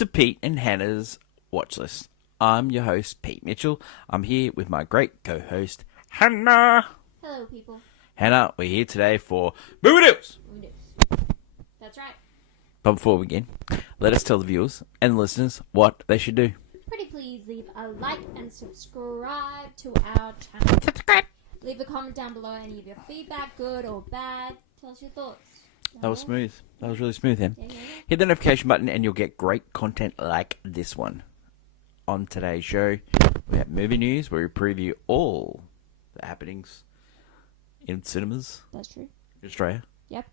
to Pete and Hannah's Watch List. I'm your host, Pete Mitchell. I'm here with my great co-host, Hannah. Hello, people. Hannah, we're here today for Movie News. That's right. But before we begin, let us tell the viewers and listeners what they should do. Pretty please leave a like and subscribe to our channel. Subscribe. Leave a comment down below any of your feedback, good or bad. Tell us your thoughts. That was smooth. That was really smooth, Hen. Yeah. Hit the notification button and you'll get great content like this one. On today's show, we have movie news where we preview all the happenings in cinemas That's true. in Australia Yep.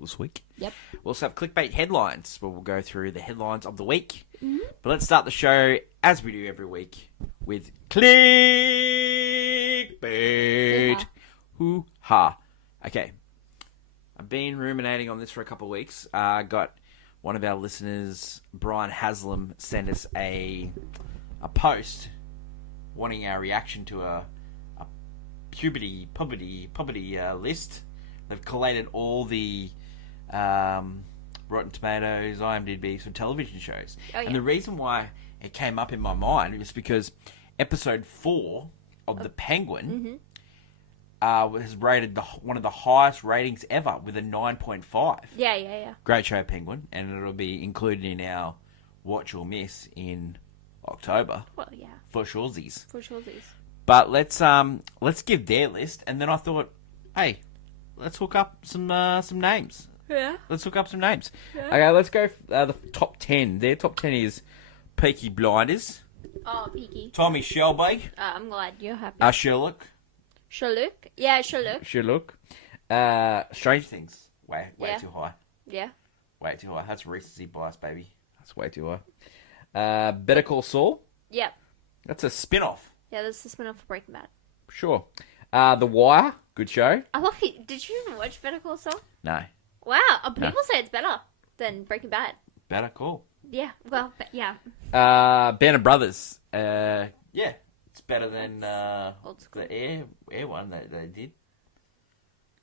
this week. Yep. We'll also have clickbait headlines where we'll go through the headlines of the week. Mm-hmm. But let's start the show, as we do every week, with clickbait. Hoo-ha. Okay. I've been ruminating on this for a couple of weeks. Got one of our listeners, Brian Haslam, send us a post wanting our reaction to a puberty list. They've collated all the Rotten Tomatoes, IMDb, some television shows. Oh, yeah. And the reason why it came up in my mind was because episode 4 of The Penguin has rated one of the highest ratings ever with a 9.5. Yeah. Great show, Penguin, and it'll be included in our Watch or Miss in October. Well, yeah. For shoresies. For sure, these. But let's give their list, and then I thought, hey, let's hook up some names. Yeah. Let's hook up some names. Yeah. Okay, let's go the top 10. Their top 10 is Peaky Blinders, Oh, Peaky. Tommy Shelby, I'm glad you're happy. Sherlock, Sherlock? Yeah, Sherlock. Strange Things. Way Yeah. too high. Yeah. Way too high. That's recency bias, baby. That's way too high. Better Call Saul. Yep. That's a spin-off. Yeah, that's the spin-off for Breaking Bad. Sure. The Wire. Good show. I love it. Did you even watch Better Call Saul? No. Wow. People say it's better than Breaking Bad. Better Call. Yeah. Well, yeah. Band of Brothers. Yeah. It's better than Old school. the Air one that they did.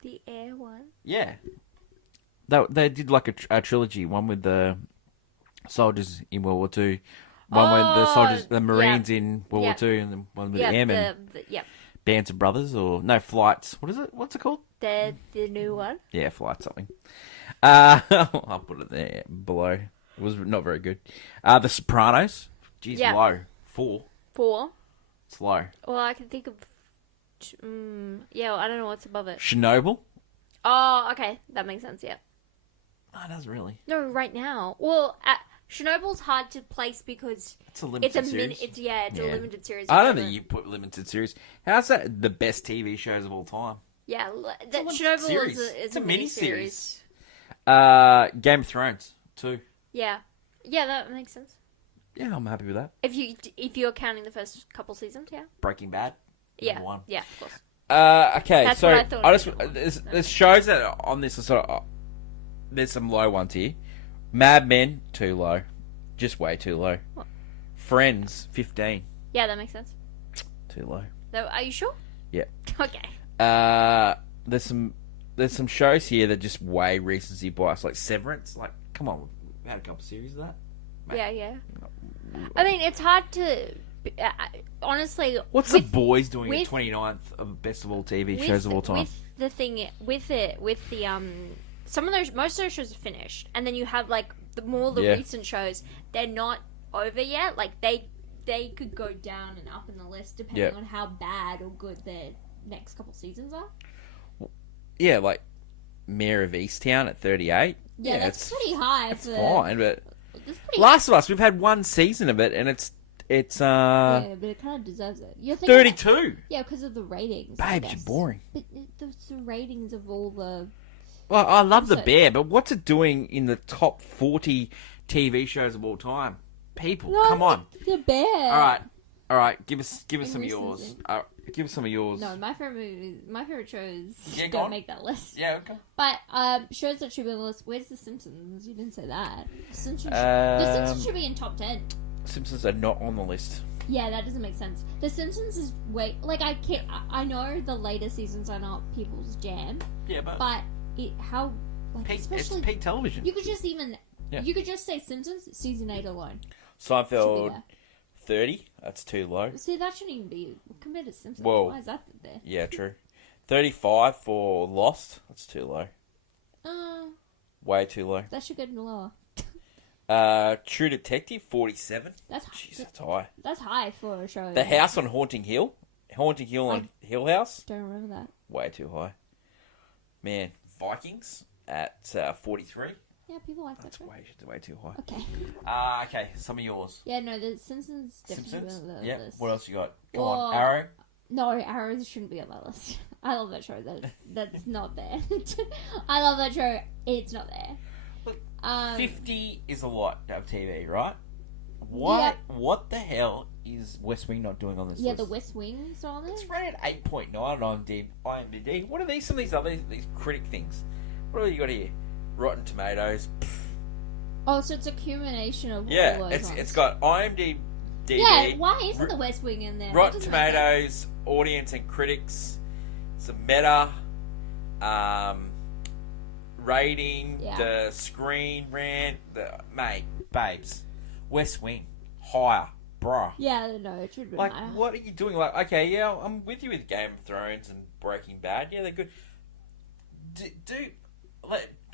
The Air one? Yeah. They did like a trilogy. One with the soldiers in World War Two. One with the Marines in World War Two, and then one with the Airmen. Yep. Bands of Brothers, or no, Flights. What is it? What's it called? The new one? Yeah, Flight something. I'll put it there below. It was not very good. The Sopranos. Jeez, Yeah. low. 4. 4? It's low. Well, I can think of... I don't know what's above it. Chernobyl. Oh, okay. That makes sense, yeah. No, it doesn't really. No, right now. Well, Chernobyl's hard to place because It's a limited series. It's a limited series. I don't think you put limited series. How's that the best TV shows of all time? Yeah, limited Chernobyl series. is It's a a mini-series. Game of Thrones 2. Yeah, that makes sense. Yeah, I'm happy with that. If you're counting the first couple seasons, yeah. Breaking Bad. Yeah, Number 1. yeah, of course. Okay, That's so what I thought. there's shows that are on this are sort of there's some low ones here. Mad Men, too low, just way too low. What? Friends, 15, Yeah, that makes sense. too low. So, are you sure? Yeah. Okay. There's some shows here that just way recency bias, like Severance. Like, come on, we've had a couple series of that. Mate. Yeah. I mean, it's hard to honestly. What's The Boys doing at 29th of best of all TV shows of all time? With the thing, with the most of those shows are finished, and then you have like the recent shows. They're not over yet. Like they could go down and up in the list depending on how bad or good their next couple seasons are. Yeah, like Mayor of Easttown at 38. Yeah, that's pretty high. It's fine, but that's pretty Last of Us, we've had one season of it, and it's yeah, but it kind of deserves it. You're 32. Yeah, because of the ratings. Babes, you're boring. But the ratings of all the. Well, I love The Bear, but what's it doing in the top 40 TV shows of all time? People, come on. The Bear. All right. Give us some of yours. Give us some of yours. No, my favorite shows Yeah, don't make that list. Yeah, okay. But shows that should be on the list. Where's The Simpsons? You didn't say that. The Simpsons should be in top 10. Simpsons are not on the list. Yeah, that doesn't make sense. The Simpsons is way like I know the later seasons are not people's jam. Yeah, but it's peak television. You could just even Yeah. You could just say Simpsons season 8 alone. Seinfeld, 30. That's too low. See, that shouldn't even be compared to Simpsons. Whoa. Why is that there? Yeah, true. 35 for Lost. That's too low. Way too low. That should go lower. True Detective, 47. That's Jeez, that's high. That's high for a show. The House on Haunting Hill. Haunting Hill on Hill House. Don't remember that. Way too high. Man, Vikings at 43. Yeah, people like that. That's show. way too high. Okay. Okay, some of yours. Yeah, no, the Simpsons definitely Simpsons? on the Yeah. list. What else you got? Go Or- on. Arrow. No, Arrows shouldn't be on that list. I love that show. That's not there. I love that show. It's not there. Look, 50. 50 is a lot of TV, right? What the hell is West Wing not doing on this Yeah, list? the West Wing's on there. It's rated 8.9 on IMDb. What are these? Some of these other these critic things. What have you got here? Rotten Tomatoes. Oh, so it's a accumulation of all Yeah, those it's ones. got IMDb. Yeah, why isn't the West Wing in there? That Rotten doesn't make sense. Tomatoes, audience and critics, some meta, rating, Yeah. the Screen Rant, babes, West Wing, higher, bruh. Yeah, no, it should be Like, higher. what are you doing? Like, okay, yeah, I'm with you with Game of Thrones and Breaking Bad. Yeah, they're good.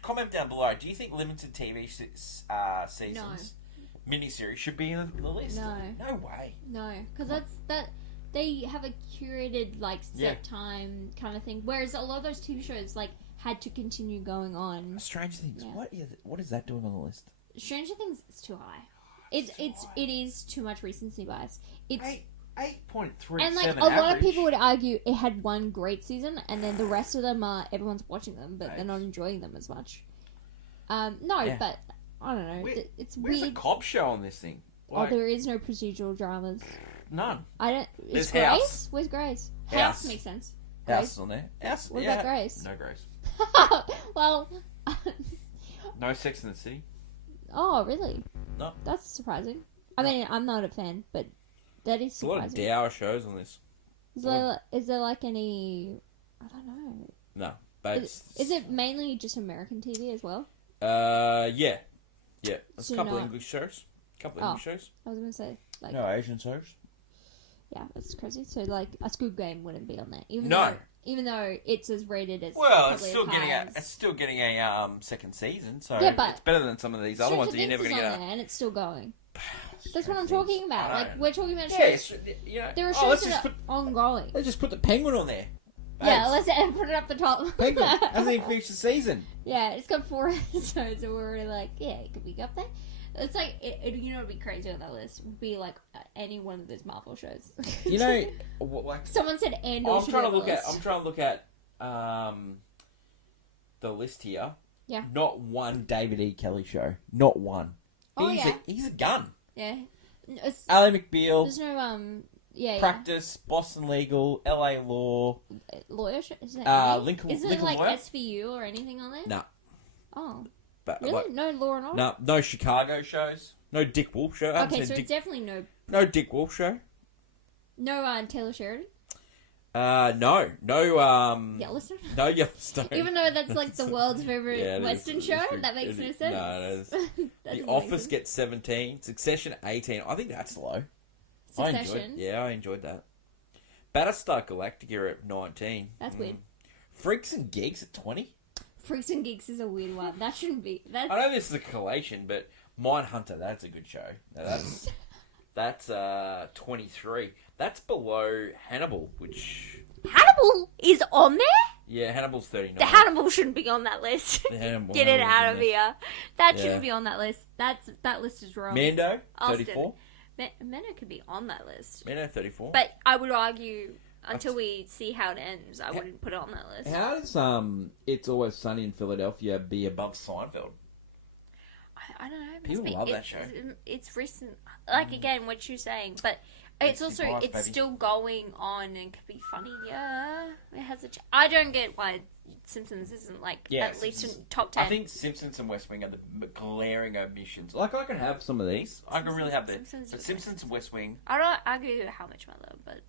Comment down below. Do you think limited TV seasons, miniseries, should be in the list? No. No way. No, because they have a curated like set time kind of thing. Whereas a lot of those TV shows like had to continue going on. Stranger Things. Yeah. What is that doing on the list? Stranger Things is too high. It is too much recency bias. It's 8.3. and like a lot of people would argue it had one great season, and then the rest of them are everyone's watching them, but they're not enjoying them as much. Yeah. But I don't know. It's Where's weird. the cop show on this thing? Oh, there is no procedural dramas. None. I don't. Is There's Grace? House. Where's Grace? House. Makes sense. House is on there. House. What yeah. about Grace? No Grace. Well. No Sex in the City. Oh, really? No. That's surprising. I mean, I'm not a fan, but that is There's a lot of surprising. dour shows on this. Is there like any? I don't know. No. But Is it mainly just American TV as well? Yeah. There's So a couple not- English shows. English shows. I was gonna say like No Asian shows. yeah, that's crazy. So like a Squid Game wouldn't be on there, No. even though it's as rated as Well, it's probably still as getting a second season, so Yeah, but it's better than some of these other ones that you're never Things going is to on get. there and it's still going. That's what I'm talking about. I Like know. we're talking about Yeah, shows. you know. There are oh, shows let's that just are put ongoing. let's just put the Penguin on there. Yeah, Babes. let's put it up the top. Penguin hasn't even finished the season. Yeah, it's got 4 episodes, and we're already like, yeah, it could be up there. It's like, you know, what would be crazy on that list would be like any one of those Marvel shows. You know, like Someone said Andor. I'm should trying be to on the look at. list. I'm trying to look at the list here. Yeah. Not one David E. Kelly show. Not one. Oh, yeah. He's a gun. Yeah. Ally McBeal. There's no yeah. Practice, Boston Legal, LA Law. Lawyer. Is it Lincoln. Isn't Lincoln it like Lawyer? SVU or anything on there? No. Oh. But Really? like, No Law and Order? no Chicago shows. No Dick Wolf show. I haven't Okay, seen so Dick, it's definitely no Dick Wolf show. no Taylor Sheridan. No Yellowstone. no Yellowstone. Even though that's like the world's favorite Yeah, it is. Western show, It's that makes no it- sense. no, it is. That The doesn't make Office sense. gets 17. Succession 18. I think that's low. I Succession. enjoyed that. Battlestar Galactica at 19. That's weird. Freaks and Geeks at 20. Freaks and Geeks is a weird one. That shouldn't be. That's I know this is a collation, but Mindhunter, that's a good show. Now that's 23. That's below Hannibal, which Hannibal is on there. yeah, Hannibal's 39. The Hannibal shouldn't be on that list. The Hannibal- Get it Hannibal's out in of there. here. That Yeah. shouldn't be on that list. That list is wrong. Mando, Austin. 34. Mano could be on that list, Mando, 34. but I would argue until we see how it ends, I wouldn't put it on that list. How does It's Always Sunny in Philadelphia be above Seinfeld? I don't know. It must People be, love that show. It's recent. Like again, what you're saying, but it's also 65, it's baby. still going on and could be funny. Yeah, it has a. I don't get why Simpsons isn't like Yeah, at least in Simpsons- top 10. I think Simpsons and West Wing are the glaring omissions. Like, I can have some of these. I can really have that. Simpsons But is Simpsons and West Wing, I don't argue how much I love, but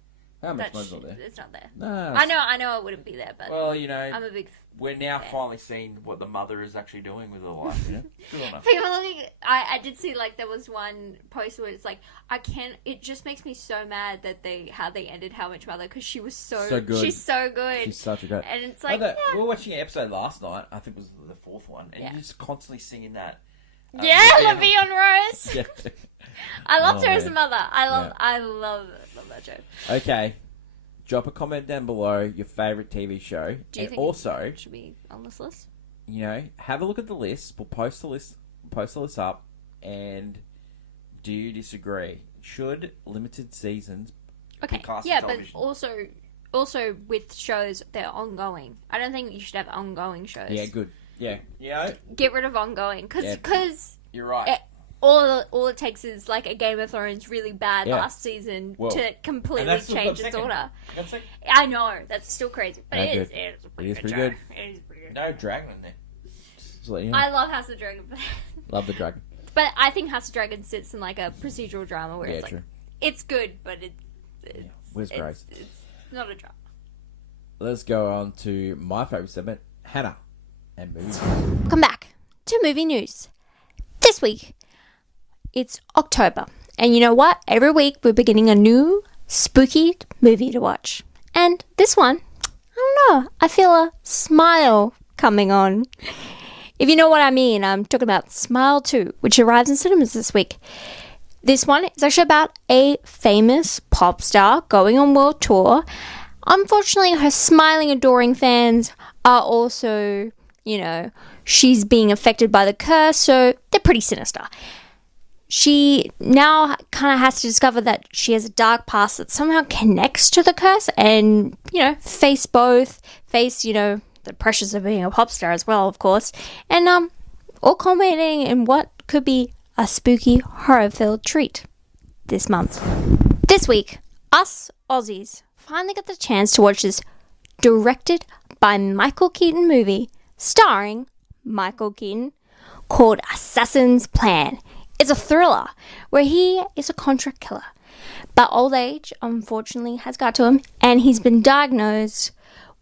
How much money's not there? It's not there. No. I know it wouldn't be there, but Well, you know, I'm a big. we're now fan. finally seeing what the mother is actually doing with her life. You know? Good on her. People looking. I did see like there was one post where it's like I can't. It just makes me so mad that how they ended How Much Mother because she was so good. She's so good. She's such a great. And it's like we were watching an episode last night. I think it was the fourth one, and you're just constantly singing that. La Vie en Rose. Yeah. I loved her as a man. mother. I love that show. Okay. Drop a comment down below your favourite TV show. Do you and think also, it should be on this list? you know, have a look at the list. We'll post the list up. And do you disagree? Should limited seasons Okay. be cast Yeah, for but television? also with shows they're ongoing. I don't think you should have ongoing shows. Yeah, good. Yeah. Yeah, Get rid of ongoing because you're right. all it takes is like a Game of Thrones really bad Yeah. last season Well, to and completely that's still change got its second. order. That's like, I know that's still crazy, but No, it is. good. It is a It pretty is good pretty show. good. It is pretty good. no dragon in there. Just let you know. I love House of Dragon, Love the dragon. but I think House of Dragon sits in like a procedural drama where Yeah, it's like true. it's good, but it's Where's Grace? it's not a drama. Let's go on to my favourite segment, Hannah and movies. Welcome back to movie news. This week, it's October, and you know what? Every week we're beginning a new spooky movie to watch. And this one, I don't know, I feel a smile coming on. If you know what I mean, I'm talking about Smile 2, which arrives in cinemas this week. This one is actually about a famous pop star going on world tour. Unfortunately, her smiling, adoring fans are also, she's being affected by the curse, so they're pretty sinister. She now kind of has to discover that she has a dark past that somehow connects to the curse and, face, the pressures of being a pop star as well, of course. And, all culminating in what could be a spooky, horror-filled treat this month. This week, us Aussies finally got the chance to watch this directed by Michael Keaton movie starring Michael Keaton called Assassin's Plan. It's a thriller where he is a contract killer, but old age unfortunately has got to him and he's been diagnosed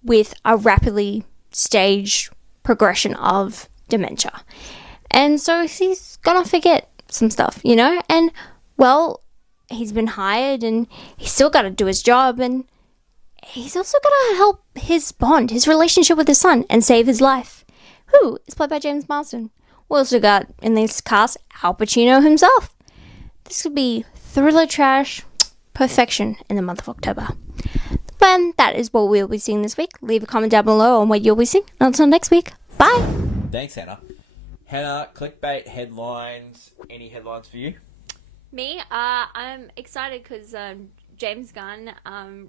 with a rapidly staged progression of dementia. And so he's gonna forget some stuff, and well, he's been hired and he's still got to do his job, and he's also got to help his relationship with his son, and save his life, who is played by James Marsden. We also got in this cast Al Pacino himself. This could be thriller trash perfection in the month of October. But that is what we'll be seeing this week. Leave a comment down below on what you'll be seeing. Until next week, bye! Thanks, Hannah. Hannah, clickbait headlins. Any headlines for you? Me, I'm excited because James Gunn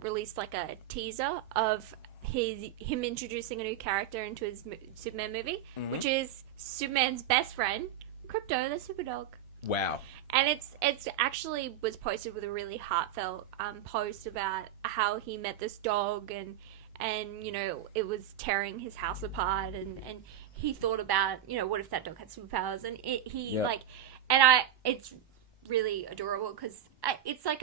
released like a teaser of him introducing a new character into his Superman movie, which is Superman's best friend, Krypto the Superdog. Wow. And it's actually was posted with a really heartfelt post about how he met this dog and it was tearing his house apart and he thought about what if that dog had superpowers and it's really adorable because it's like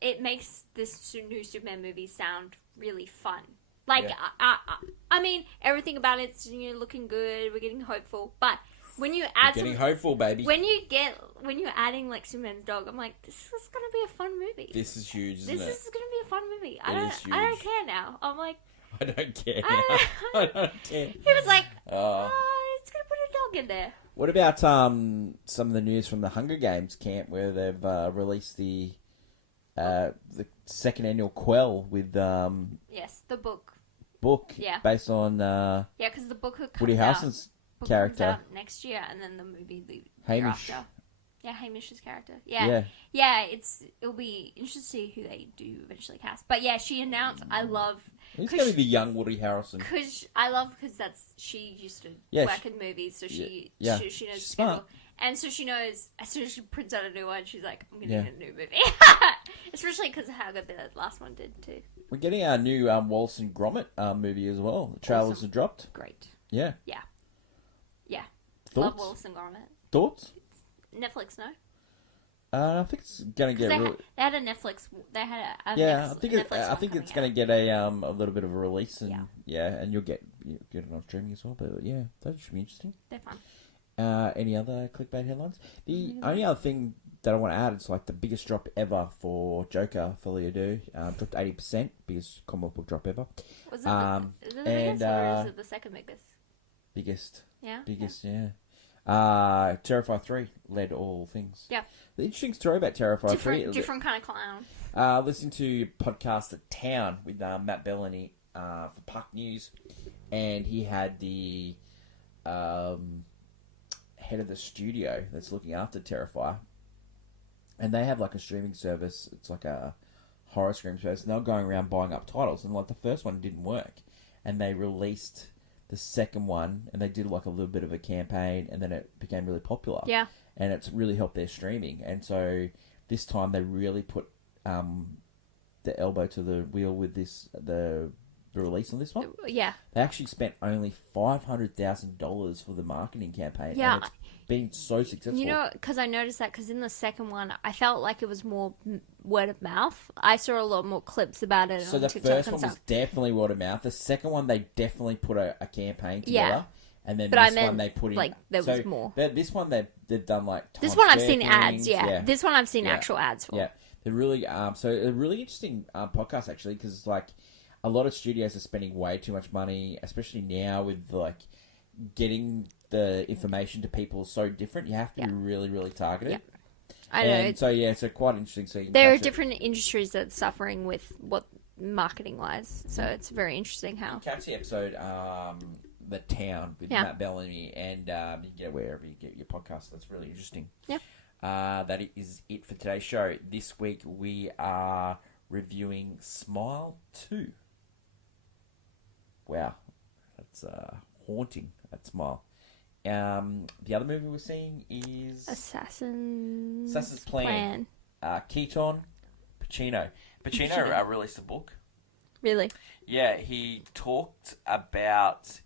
it makes this new Superman movie sound really fun. Like I mean everything about it's looking good. We're getting hopeful, but when you add hopeful, baby. when you're adding like Superman's dog, I'm like, this is gonna be a fun movie. This is huge, isn't This it? is gonna be a fun movie. I is don't huge. care now. I'm like, I don't care. I don't care. he was like, Oh. it's gonna put a dog in there. What about some of the news from the Hunger Games camp where they've released the second annual Quell with Yes, the book. based on Yeah, because the book comes Woody out. Harrelson's Book character. comes out next year, and then the movie the year Hamish. after. Yeah, Hamish's character. Yeah, it'll be interesting to see who they do eventually cast. But yeah, she announced. I love. He's going to be the young Woody Harrelson. Because she used to work in movies, so she knows She's the smart. schedule. And so she knows, as soon as she prints out a new one, she's like, I'm going to Yeah. get a new movie. Especially because of how good the last one did, too. We're getting our new Wallace and Gromit movie as well. The trailers Awesome. have dropped. Great. Yeah. Yeah. Thoughts? Love Wallace and Gromit. Thoughts? Netflix, no? I think it's gonna get. They had a Netflix. They had a yeah. Netflix, I think Netflix I think it's gonna get a little bit of a release, and and you'll get it on streaming as well. But yeah, that should be interesting. They're fun. Any other clickbait headlines? The only other thing that I want to add is like the biggest drop ever for Joker for Leo Do. Dropped 80%, biggest comic book drop ever. Was it is it the biggest or is it the second biggest? Biggest. Yeah. Biggest, yeah. Terrifier 3 led all things. Yeah. The interesting story about Terrifier 3. Different kind of clown. Listen to podcast at Town with Matt Bellany for Puck News, and he had the head of the studio that's looking after Terrifier, and they have like a streaming service. It's like a horror streaming service, and they're going around buying up titles, and like the first one didn't work, and they released the second one, and they did like a little bit of a campaign, and then it became really popular. Yeah. And it's really helped their streaming. And so this time they really put the elbow to the wheel with the release on this one. Yeah. They actually spent only $500,000 for the marketing campaign. Yeah. And it's been so successful. You know, because I noticed that because in the second one, I felt like it was more word of mouth. I saw a lot more clips about it so on the TikTok first and one stuff. was definitely word of mouth. The second one, they definitely put a campaign together. Yeah. And then But this I meant, one they put in like, there was more. But this one they've done like This Times one I've Square seen ads, things. yeah. This one I've seen Yeah. actual ads for. Yeah, they're really so a really interesting podcast actually, because like a lot of studios are spending way too much money, especially now with like getting the information to people so different. You have to be really, really targeted. Yeah. I know. And so quite interesting. So there are different industries that's suffering with what marketing wise, so it's very interesting how. Catch the episode, The Town with Matt Bellamy, and you can get it wherever you get your podcast. That's really interesting. Yeah. That is it for today's show. This week we are reviewing Smile 2. Wow, that's haunting, that smile. The other movie we're seeing is Assassin's Plan. Keaton, Pacino. Pacino released a book. Really? Yeah, he talked about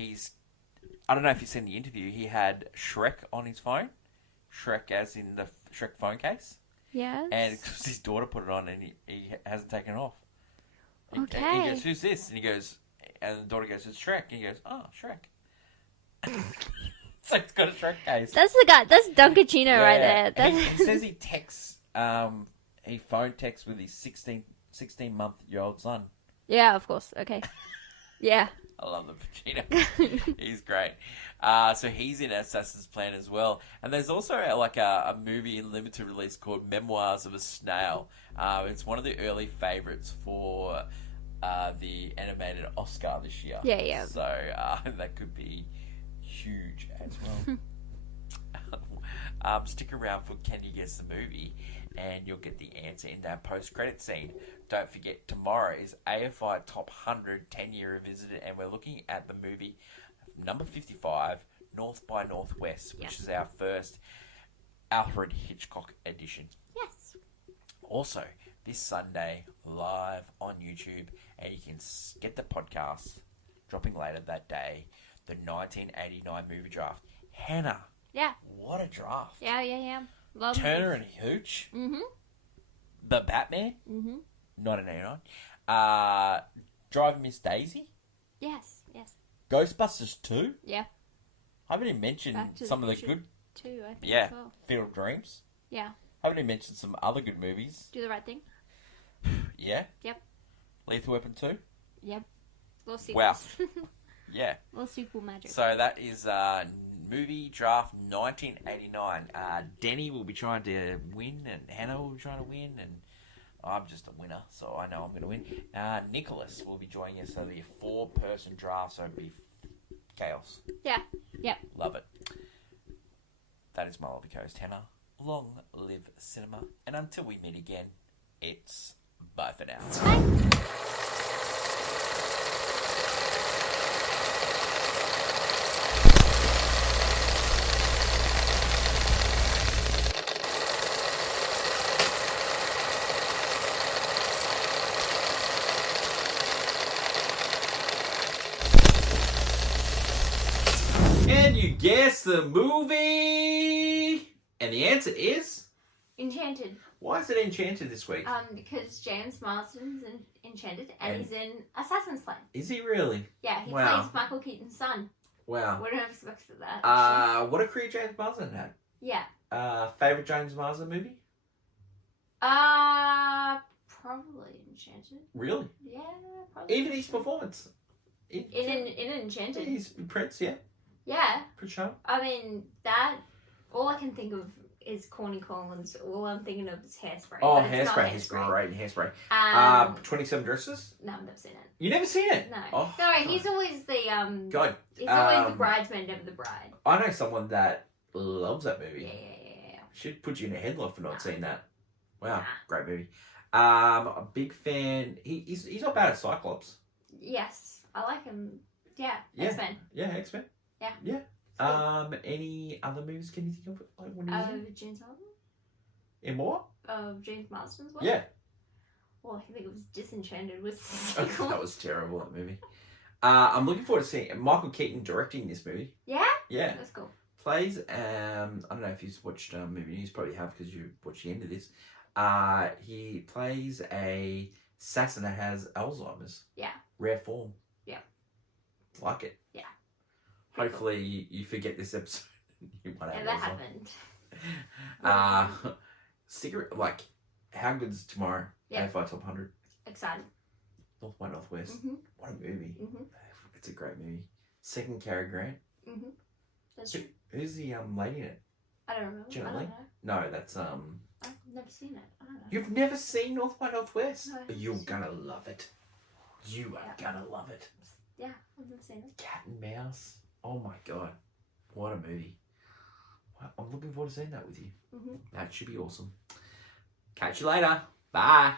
I don't know if you've seen the interview. He had Shrek on his phone. Shrek as in the Shrek phone case. Yes. And because his daughter put it on and he hasn't taken it off. Okay. And he goes, "Who's this?" And he goes, and the daughter goes, "It's Shrek." And he goes, "Oh, Shrek." So he's got a Shrek case. That's the guy. That's Dunkachino right there. That's... He says he texts, he phone texts with his 16-month-old son. Yeah, of course. Okay. Yeah. I love the Pacino. He's great. So he's in Assassin's Plan as well. And there's also a movie in limited release called Memoirs of a Snail. It's one of the early favourites for the animated Oscar this year. Yeah, yeah. So that could be huge as well. Stick around for Can You Guess the Movie? And you'll get the answer in that post-credit scene. Don't forget, tomorrow is AFI Top 100 10-year revisited, and we're looking at the movie number 55, North by Northwest, which is our first Alfred Hitchcock edition. Yes. Also, this Sunday, live on YouTube, and you can get the podcast dropping later that day, the 1989 movie draft. Hannah. Yeah. What a draft. Yeah. Love Turner and Hooch. Mm-hmm. The Batman. Mm-hmm. 1989. Driving Miss Daisy. Yes. Ghostbusters 2. Yeah. I haven't even mentioned some of the good... 2, I think. Yeah. As well. Field of Dreams. Yeah. I haven't even mentioned some other good movies. Do the Right Thing. Yeah. Yep. Lethal Weapon 2. Yep. Little sequels. Wow. Yeah. Little sequel magic. So that is movie draft 1989. Denny will be trying to win, and Hannah will be trying to win, and I'm just a winner, so I know I'm going to win. Nicholas will be joining us, so it'll be a 4-person draft, so it'll be chaos. Yeah. Yep. Love it. That is my lovely co-host, Hannah. Long live cinema, and until we meet again, it's bye for now. Bye. Can you guess the movie? And the answer is Enchanted. Why is it Enchanted this week? Because James Marsden's in Enchanted, and And- he's in Assassin's Clay. Is he really? Yeah, he Wow. plays Michael Keaton's son. Wow. Wouldn't have expected that. actually. What a career James Marsden had. Yeah. Favorite James Marsden movie? Probably Enchanted. Really? Yeah, probably. Even his performance. in Enchanted. He's Prince, yeah. Yeah, Prince Charming. I mean that. All I can think of is Corny Collins. All I'm thinking of is Hairspray. Oh, but it's not Hairspray. He's great in Hairspray. 27 Dresses? No, I've never seen it. You never seen it? No, Oh, no, he's always the God. He's always the bridesmaid, never the bride. I know someone that loves that movie. Yeah. Should put you in a headlock for not Nah. seeing that. Wow, Nah. great movie. A big fan. He's not bad at Cyclops. Yes, I like him. Yeah, Yeah. X-Men. Yeah, X-Men. Yeah. Yeah. Any other movies can you think of? Like when he was in? James Marsden. In what? James Marsden's one. Yeah. Well, I think it was Disenchanted was the that sequel. was terrible, that movie. I'm looking forward to seeing Michael Keaton directing this movie. Yeah. Yeah. That's cool. Plays, I don't know if you've watched movie news, probably have because you watched the end of this. He plays a assassin that has Alzheimer's. Yeah. Rare form. Yeah. Like it. Yeah. Hopefully you forget this episode. You won't have Yeah, that Alzheimer's. happened. Cigarette, like, how good's tomorrow? Yeah. AFI Top 100. Excited. North by Northwest. Mhm. What a movie. Mhm. It's a great movie. Second Cary Grant. Mhm. That's true. Who's the lady in it? I don't remember. Janet I don't Leigh? know. No, that's I've never seen it. I don't know. You've never seen North by Northwest? No. You're gonna love it. You are gonna love it. Yeah, I've never seen it. Cat and Mouse. Oh my god. What a movie. Wow, I'm looking forward to seeing that with you. Mhm. That should be awesome. Catch you later. Bye.